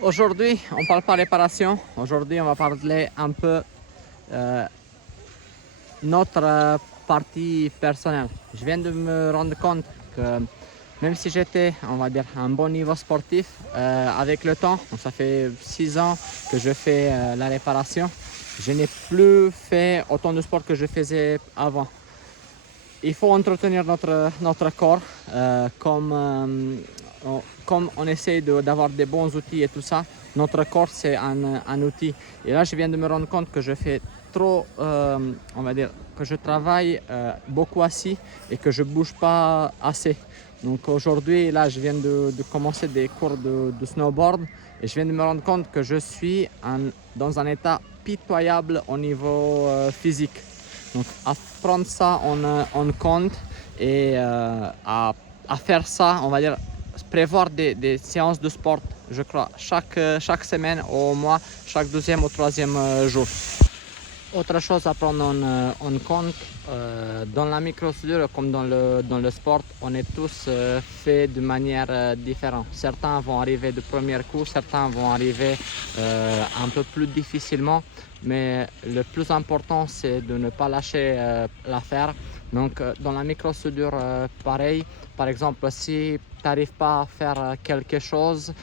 Aujourd'hui, on parle pas réparation. Aujourd'hui, on va parler un peu notre partie personnelle. Je viens de me rendre compte que même si j'étais, on va dire, à un bon niveau sportif, avec le temps, donc ça fait 6 ans que je fais la réparation, je n'ai plus fait autant de sport que je faisais avant. Il faut entretenir notre corps comme on essaie d'avoir des bons outils et tout ça. Notre corps, c'est un outil. Et là, je viens de me rendre compte que je fais trop, on va dire, que je travaille beaucoup assis et que je bouge pas assez. Donc aujourd'hui, là, je viens de commencer des cours de snowboard et je viens de me rendre compte que je suis dans un état pitoyable au niveau physique. Donc à prendre ça en compte et à faire ça, on va dire, prévoir des séances de sport, je crois, chaque semaine, au moins chaque deuxième ou troisième jour. Autre chose à prendre en compte, dans la microsoudure comme dans le sport, on est tous faits de manière différente. Certains vont arriver de premier coup, certains vont arriver un peu plus difficilement, mais le plus important c'est de ne pas lâcher l'affaire. Donc dans la microsoudure, pareil, par exemple si tu n'arrives pas à faire quelque chose,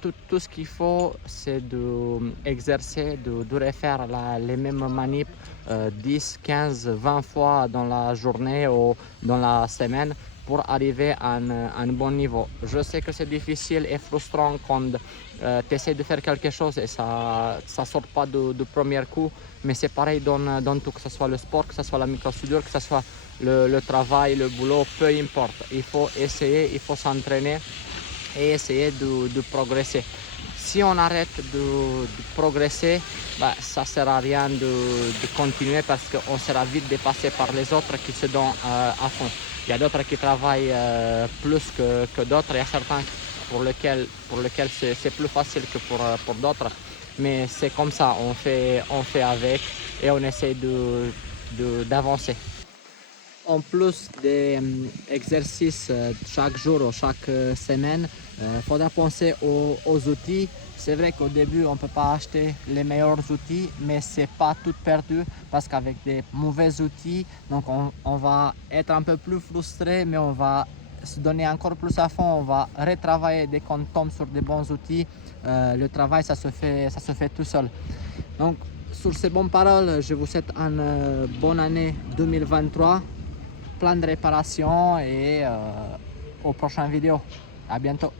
tout ce qu'il faut c'est d'exercer, de refaire les mêmes manips 10, 15, 20 fois dans la journée ou dans la semaine pour arriver à un bon niveau. Je sais que c'est difficile et frustrant quand tu essaies de faire quelque chose et ça ne sort pas du premier coup, mais c'est pareil dans tout, que ce soit le sport, que ce soit la microsoudure, que ce soit le travail, le boulot, peu importe. Il faut essayer, il faut s'entraîner et essayer de progresser. Si on arrête de progresser, ça ne sert à rien de continuer parce qu'on sera vite dépassé par les autres qui se donnent à fond. Il y a d'autres qui travaillent plus que d'autres. Il y a certains pour lesquels c'est plus facile que pour d'autres. Mais c'est comme ça, on fait avec et on essaie d'avancer. En plus des exercices chaque jour ou chaque semaine, il faudra penser aux outils. C'est vrai qu'au début, on ne peut pas acheter les meilleurs outils, mais ce n'est pas tout perdu parce qu'avec des mauvais outils, donc on va être un peu plus frustré, mais on va se donner encore plus à fond, on va retravailler dès qu'on tombe sur des bons outils. Le travail, ça se fait tout seul. Donc, sur ces bonnes paroles, je vous souhaite une bonne année 2023. Plein de réparations et aux prochaines vidéos. À bientôt.